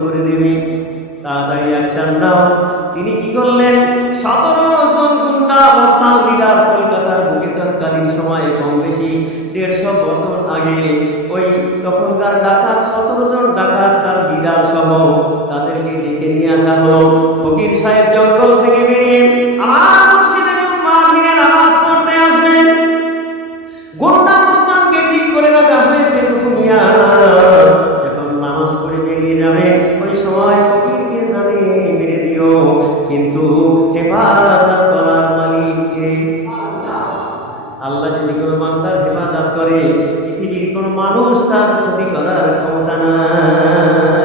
করে দিবে, তাড়াতাড়ি অ্যাকশন নাও। তিনি কি করলেন? 17 জন গুন্ডা অবস্থান লিডার, কলকাতার বুকে তৎকালীন সময়ে কম বেশি 150 বছর আগে ওই তখনকার ডাকাত 17 জন ডাকাত তার লিডার সহ তাদেরকে ডেকে নিয়ে আসা হলো। ফকির সাহেব জঙ্গল থেকে বেরিয়ে আমার মসজিদে জুম্মার দিনে নামাজ পড়তে আসবেন। গুন্ডা মুসলমানকে ঠিক করে রাখা হয়েছে দুনিয়া, এখন নামাজ পড়ে বেরিয়ে যাবে। ওই সময় ফকিরকে জানে মেরে দিও, কিন্তু হেফাজত করার মালিককে আল্লাহ। যদি কোনো বান্দার হেফাজত করে, পৃথিবীর কোনো মানুষ তার ক্ষতি করার ক্ষমতা নাই।